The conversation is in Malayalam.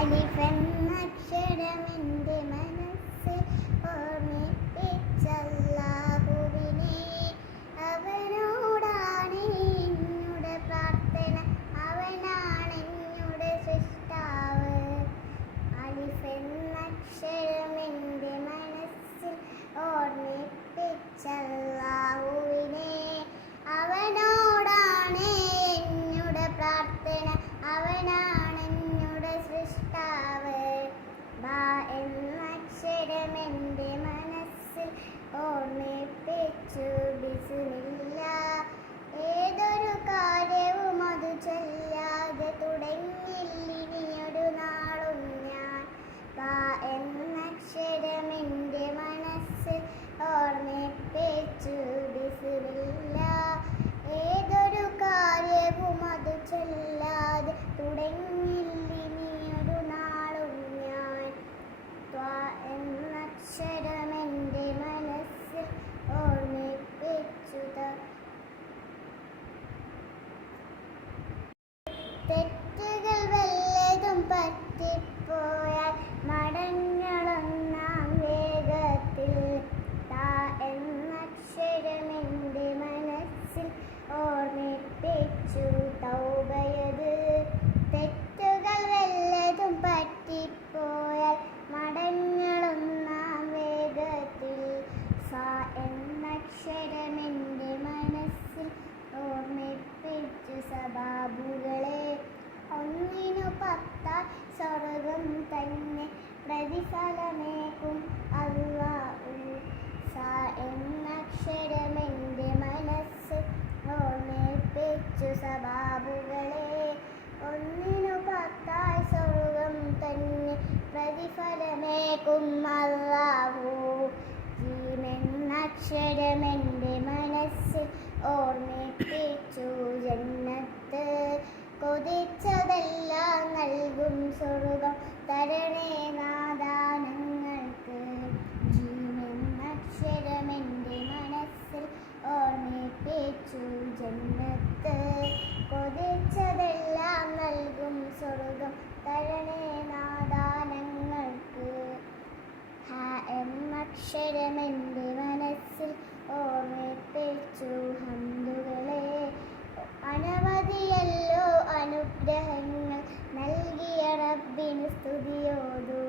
അലിഫെന്നക്ഷരമെൻ്റെ മനസ്സിൽ ഓർമ്മിപ്പിച്ചല്ലാഹുവിനെ. അവനോടാണ് എന്നുടെ പ്രാർത്ഥന, അവനാണ് എന്നുടെ സൃഷ്ടാവ്. അലിഫെന്നക്ഷരമെൻ്റെ മനസ്സിൽ ഓർമ്മിപ്പിച്ചല്ലാഹുവിനെ. അവനോടാണ് എന്നുടെ പ്രാർത്ഥന, അവനാണ് എന്നുടെ സൃഷ്ടാവ്. ബാ എന്നക്ഷരമെൻ്റെ മനസ്സിൽ ഓർമ്മിപ്പിച്ചു ബിസ്മില്ലാ. ഏതൊരു കാര്യവും അത് ചൊല്ലാതെ തുടങ്ങില്ലിനിയൊരു നാളും ഞാൻ. ബാ എന്നക്ഷരമെൻ്റെ മനസ്സിൽ ഓർമ്മിപ്പിച്ചു ബിസ്മില്ലാ. ഏതൊരു കാര്യവും അത് ചൊല്ലാതെ തുടങ്ങില്ലിനിയൊരു നാളും ഞാൻ. ത്വാ എന്നക്ഷരമെൻ്റെ മനസ്സിൽ ഓർമ്മിപ്പിച്ചു തെറ്റുകൾ വല്ലതും പറ്റിപ്പോയാൽ മടങ്ങളൊന്നാം വേഗത്തിൽ. താ എന്നക്ഷരമെൻ്റെ മനസ്സിൽ ഓർമ്മിപ്പിച്ചു തൗബയത്. തെറ്റുകൾ വല്ലതും പറ്റിപ്പോയാൽ മടങ്ങളൊന്നാം വേഗത്തിൽ. സാ എന്നക്ഷരമെൻ്റെ മനസ്സിൽ ഓർമ്മിപ്പിച്ചു സബാബുകളെ. ഒന്നിനു 10 സ്വർഗം തന്നെ പ്രതിഫലമേകും അല്ലാഹു. സാ എന്നക്ഷരമെൻ്റെ മനസ്സിൽ ഓർമ്മിപ്പിച്ചു സബാബുകളെ. ഒന്നിനു 10 സ്വർഗം തന്നെ പ്രതിഫലമേകും അല്ലാഹു. ജീം എന്നക്ഷരമെൻ്റെ മനസ്സിൽ ഓർമ്മിപ്പിച്ചു ജന്നത്ത്. കൊതിച്ചതെല്ലാം നൽകും സ്വർഗം തരണേ നാഥാ ഞങ്ങൾക്ക്. ജീം എന്നക്ഷരമെൻ്റെ മനസ്സിൽ ഓർമ്മിപ്പിച്ചു ജന്നത്ത്. കൊതിച്ചതെല്ലാം നൽകും സ്വർഗം തരണേ നാഥാ ഞങ്ങൾക്ക്. ഹ എന്നക്ഷരമെൻ്റെ മനസ്സിൽ ഓർമ്മിപ്പിച്ചു ഹംദുകളെ. അനവധിയല്ലോ അനുഗ്രഹങ്ങൾ നൽകിയ റബ്ബിന് സ്തുതിയോതു.